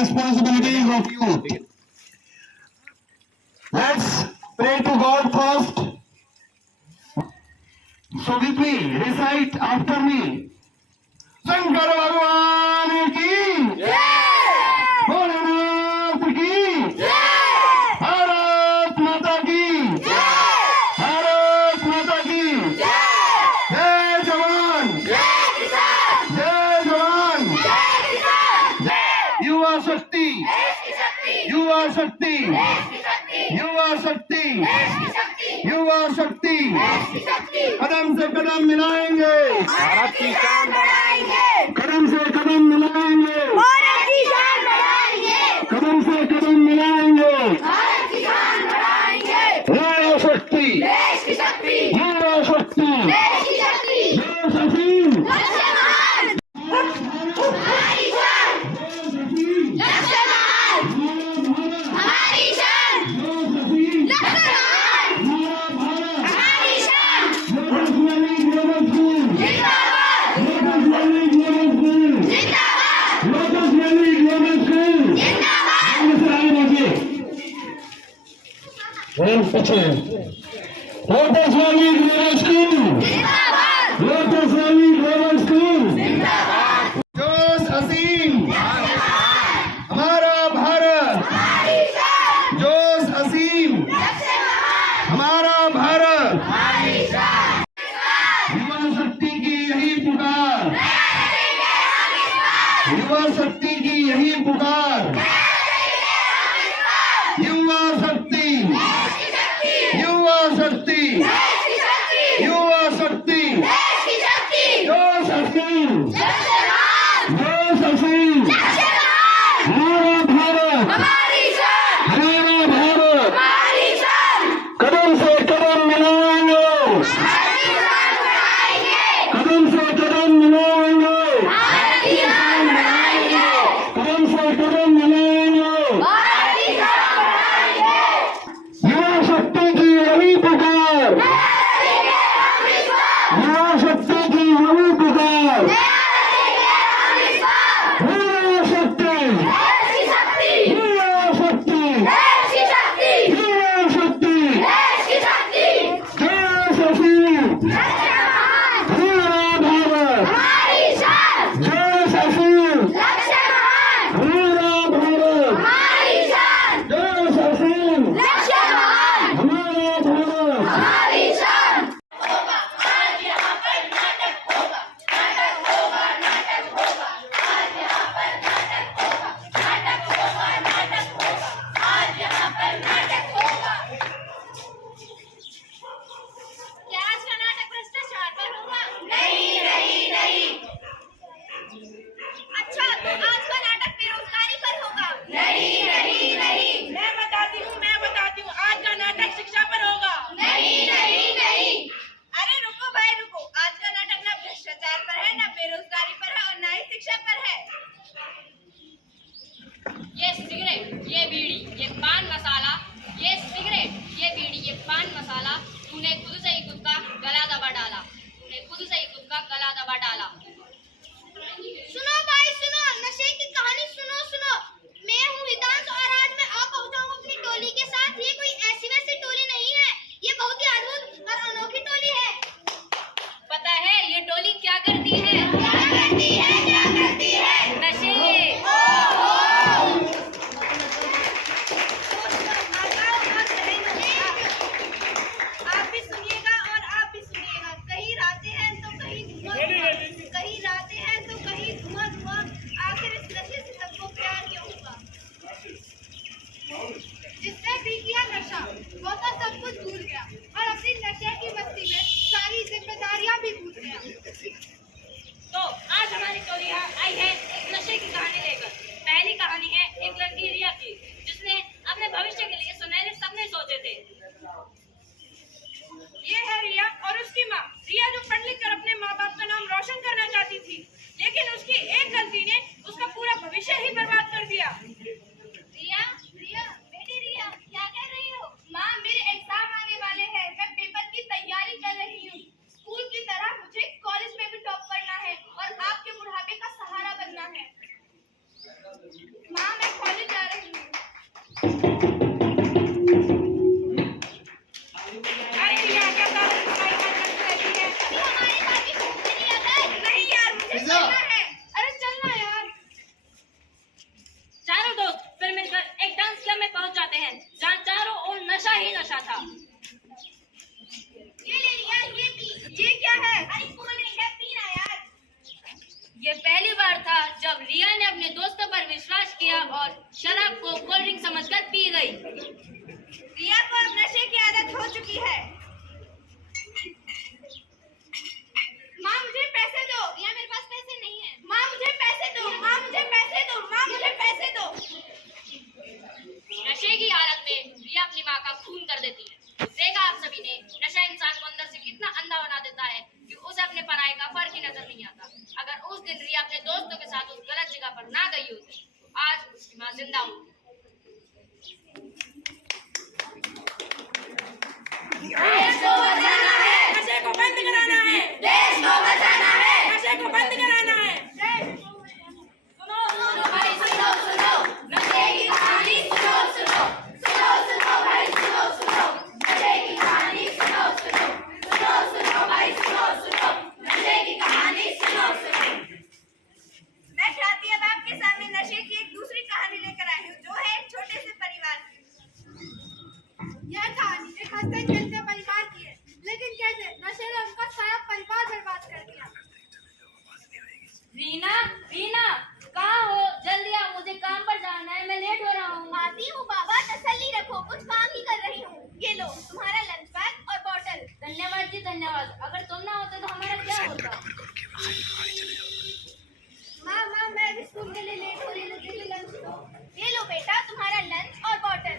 responsibilities of youth. Let's pray to God first. So with me, recite after me. Shankar भगवान की भोलेनाथ की भारत माता की भारत माता की जय जवान जय जवान युवा शक्ति युवा शक्ति युवा शक्ति युवा शक्ति कदम से कदम मिलाएंगे भारत की शान बढ़ाएंगे, कदम से कदम मिलाएंगे भारत की शान बढ़ाएंगे, कदम से कदम मिलाएंगे भारत की शान बढ़ाएंगे। युवा शक्ति देश की शक्ति, युवा शक्ति देश की शक्ति, जय सफीन लक्ष्यमान, हमारी शान, लक्ष्यमान, हमारी शान, लक्ष्यमान, हमारी शान, जिंदाबाद, Lotus Valley Grammar School. जिंदाबाद, Lotus Valley Grammar School. जोश असीम हमारा भारत, हमारी शान, जोश असीम लक्ष्यमान, हमारा भारत, हमारी शान, युवा शक्ति की यही पुकार, युवा शक्ति की यही पुकार, युवा शक्ति युवा शक्ति युवा शक्ति देश की शक्ति, जोश असीम लक्ष्यमान, जोश असीम लक्ष्यमान, हमारा भारत, हमारी शान, हमारा भारत, हमारी शान, कदम से कदम मिलाएंगे भारत की शान बढ़ाएंगे, कदम से कदम मिलाएंगे भारत की शान बढ़ाएंगे, कदम से कदम मिलाएंगे भारत की शान बढ़ाएंगे। युवा शक्ति की यही पुकार, युवा शक्ति की यही पुकार, युवा शक्ति देश की शक्ति, युवा शक्ति देश की शक्ति, युवा शक्ति देश की शक्ति, जय सफीन लक्ष्यमान, हमारा भारत, हमारी शान, जय सफीन लक्ष्यमान, हमारा भारत, हमारी शान, जय सफीन लक्ष्यमान, हमारा भारत। हमारी शान। क्या आज का नाटक भ्रष्टाचार पर होगा? नहीं नहीं नहीं। अच्छा तो आज का नाटक बेरोजगारी पर होगा? नहीं नहीं नहीं। मैं बताती हूँ आज का नाटक शिक्षा पर होगा। नहीं नहीं नहीं। अरे रुको भाई रुको, आज का नाटक ना भ्रष्टाचार पर है, ना बेरोजगारी पर है और ना ही शिक्षा पर है। ये सिगरेट, ये बीड़ी, ये पान मसाला, ये सिगरेट, ये बीड़ी, ये पान मसाला, तूने खुद से ही खुद का गला दबा डाला, तूने खुद से ही खुद का गला दबा डाला। सुनो भाई सुनो, नशे की कहानी सुनो सुनो। मैं हूँ हितांश और आज मैं आ पहुँचा हूँ अपनी टोली के साथ। ये कोई ऐसी वैसी टोली नहीं है, ये बहुत ही अद्भुत और अनोखी टोली है। पता है ये टोली क्या करती है? क्या करती है क्या करती है? नशे। आप भी सुनिएगा और आप भी सुनिएगा। कहीं रातें हैं तो कहीं धुआं, कहीं रातें हैं तो कहीं धुआं धुआं। आखिर इस नशे से सबको प्यार क्यों हुआ? जिसने भी किया नशा वो तो सब कुछ भूल गया और अपनी नशे की मस्ती में सारी जिम्मेदारियां भी भूल गया। तो आज हमारी टोली आई है एक नशे की कहानी लेकर। पहली कहानी है एक लड़की रिया की, जिसने अपने भविष्य के लिए सुनहरे सपने सोचे थे। ये है रिया और उसकी माँ। रिया जो पढ़ लिख कर अपने माँ बाप का नाम रोशन करना चाहती थी, लेकिन उसकी एक गलती ने उसका पूरा भविष्य ही बर्बाद कर दिया। रिया रिया बेटी रिया क्या कर रही हो? माँ मेरे एग्जाम आने वाले हैं। ही नशा था। ये ले लिया, ये पी। ये क्या है? अरे कोल्ड ड्रिंक है, पीना यार। ये पहली बार था जब रिया ने अपने दोस्तों पर विश्वास किया और शराब को कोल्ड ड्रिंक समझकर पी गई। रिया को अब नशे की आदत हो चुकी है। माँ मुझे पैसे दो। रिया मेरे पास पैसे नहीं है। माँ मुझे पैसे दो। माँ मुझे पैसे दो। माँ मुझे पैसे दो। नशे की हालत में रिया अपनी माँ का खून कर देती है। देखा आप सभी ने, नशा इंसान को अंदर से कितना अंधा बना देता है कि उसे अपने पराये का फर्क ही नजर नहीं आता। अगर उस दिन रिया अपने दोस्तों के साथ उस गलत जगह पर ना गई होती, आज उसकी माँ जिंदा होती। देश को बचाना है, नशे को बंद कराना है। देश को बचाना है, नशे को बंद कराना है। सुनो सुनो भाई, सुनो सुनो, नशे की कहानी सुनो सुनो, सुनो सुनो भाई, सुनो सुनो, नशे की कहानी सुनो सुनो, सुनो सुनो भाई, सुनो सुनो, नशे की कहानी सुनो सुनो। मैं ख्याति अब आपके सामने नशे की एक दूसरी कहानी लेकर आई हूँ, जो है एक छोटे से परिवार की। यह कहानी एक हंसते खेलते परिवार की है, लेकिन कैसे नशे ने उनका सारा परिवार बर्बाद कर दिया। रीना, रीना, कहाँ हो? जल्दी आओ, मुझे काम पर जाना है, मैं लेट हो रहा हूँ। आती हूँ बाबा, तसल्ली रखो, कुछ काम ही कर रही हूँ। ये लो तुम्हारा लंच बैग और बॉटल। धन्यवाद जी, धन्यवाद। अगर तुम ना होते तो हमारा क्या होता? माँ माँ मैं अभी स्कूल के लिए लेट हो रही हूँ, मुझे भी लंच दो। ये लो बेटा तुम्हारा लंच और बॉटल।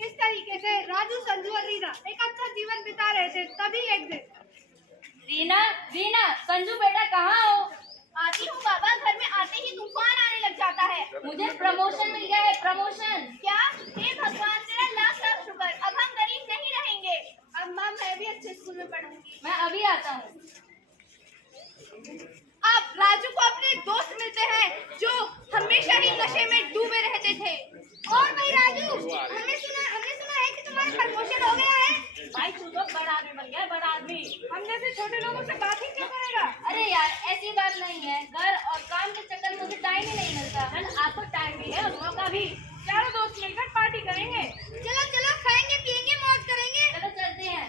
इस तरीके से राजू, संजू और रीना एक अच्छा जीवन बिता रहे थे। तभी एक दिन रीना, रीना, संजू बेटा कहाँ हो? आती हूँ बाबा, घर में आते ही तूफान आने लग जाता है। मुझे प्रमोशन मिल गया है, प्रमोशन। क्या? हे भगवान तेरा लाख लाख शुक्र, अब हम गरीब नहीं रहेंगे। अब माँ मैं भी अच्छे स्कूल में पढ़ूंगी। मैं अभी आता हूँ। अब राजू को अपने एक दोस्त मिलते हैं जो हमेशा ही नशे में डूबे रहते थे। और भाई राजू, हमने सुना है कि तुम्हारा प्रमोशन हो गया है। भाई तू तो बड़ा आदमी बन गया, बड़ा आदमी। हम जैसे छोटे लोगों से बात ही क्यों करेगा? अरे यार, ऐसी बात नहीं है, घर और काम के चक्कर में मुझे टाइम ही नहीं मिलता। आपको टाइम भी है और मौका भी। चारों दोस्त मिलकर पार्टी करेंगे। चलो चलो, खाएंगे पिएंगे मौज करेंगे। चलो चलते हैं।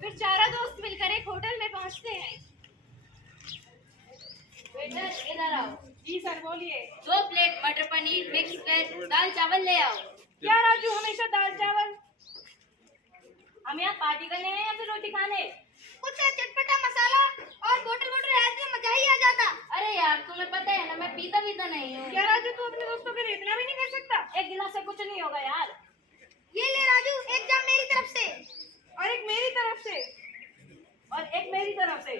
फिर चारों दोस्त मिलकर एक होटल में पहुँचते हैं। बेटा इधर आओ। जी सर बोलिए। 2 प्लेट मटर पनीर, मिक्स वेज, दाल चावल ले आओ। क्या राजू हमेशा दाल चावल? हम यहाँ पार्टी करने हैं या फिर रोटी खाने? कुछ चटपटा मसाला और बोतल है तो मजा ही आ जाता। अरे यार, तुम्हें पता है ना, मैं पीता नहीं हूँ। क्या राजू तू अपने दोस्तों के लिए इतना भी नहीं कर सकता? एक गिलास से कुछ नहीं होगा यार। ये ले राजू, एक जाम मेरी तरफ से। और एक मेरी तरफ से। और एक मेरी तरफ से।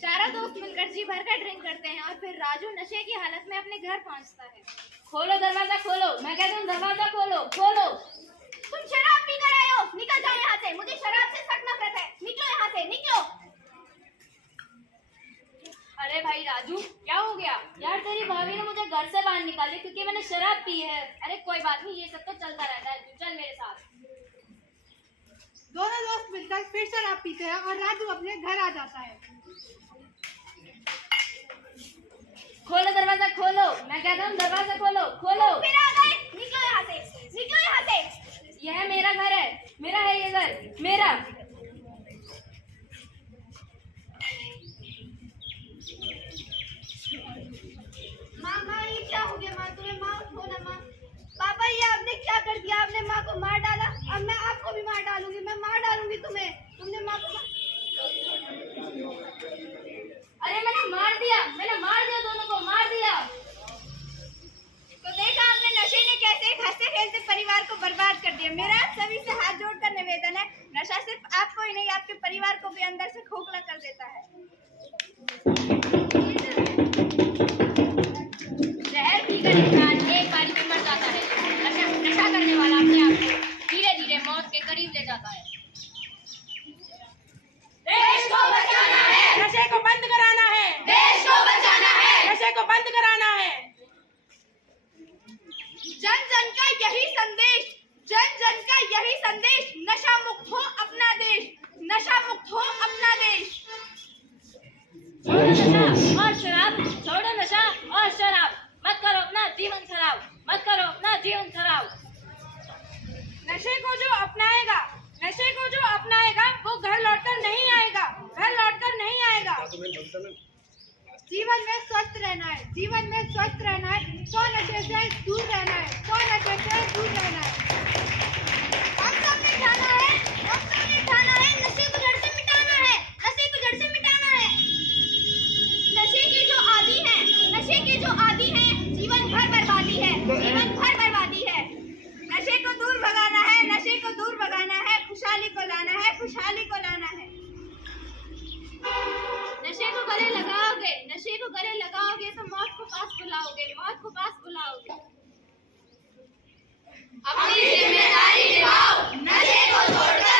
चारों दोस्त मिलकर जी भर कर ड्रिंक करते हैं और फिर राजू नशे की हालत में अपने घर पहुंचता है। खोलो दरवाजा, खोलो, मैं कहता हूँ दरवाजा खोलो, खोलो। तुम शराब पी कर आए हो, निकल जाओ यहाँ से। मुझे शराब से सख्त नफरत है। निकलो यहाँ से, निकलो। अरे भाई राजू, क्या हो गया यार? तेरी भाभी ने मुझे घर से बाहर निकाली क्योंकि मैंने शराब पी है। अरे कोई बात नहीं, ये सब तो चलता रहता है, तू चल मेरे साथ। दोनों दोस्त मिलकर फिर शराब पीते हैं और राजू अपने घर आ जाता है। खोलो दरवाजा, खोलो, मैं कहता हूँ दरवाजा खोलो, खोलो। फिर आ गए, निकलो यहाँ से, निकलो यहाँ से। यह मेरा घर है, मेरा है ये घर, मेरा। माँ ये क्या हो गया? माँ तुम्हें माँ उठो ना माँ। पापा ये आपने क्या कर दिया? आपने माँ को मार डाला। अब मैं आपको भी मार डालूंगी, मैं मार डालूंगी तुम्हें। तुमने माँ को अरे मैंने मार दिया दोनों को, मार दिया। तो देखा आपने, नशे ने कैसे एक हंसते खेलते परिवार को बर्बाद कर दिया। मेरा आप सभी से हाथ जोड़कर निवेदन है, नशा सिर्फ आपको ही नहीं आपके परिवार को भी अंदर से खोखला कर देता है। जहर पीकर इंसान एक बारी में मर जाता है। नशा करने वाला अपने आप को धीरे धीरे मौत के करीब ले जाता है। देश को बचाना है, नशे को बंद कराना है। देश को बचाना है, नशे को बंद कराना है। जन जन का यही संदेश, जन जन का यही संदेश, नशा मुक्त हो अपना देश, नशा मुक्त हो खुशहाली को लाना है। नशे को गले लगाओगे तो मौत को पास बुलाओगे। अपनी जिम्मेदारी निभाओ, नशे को छोड़कर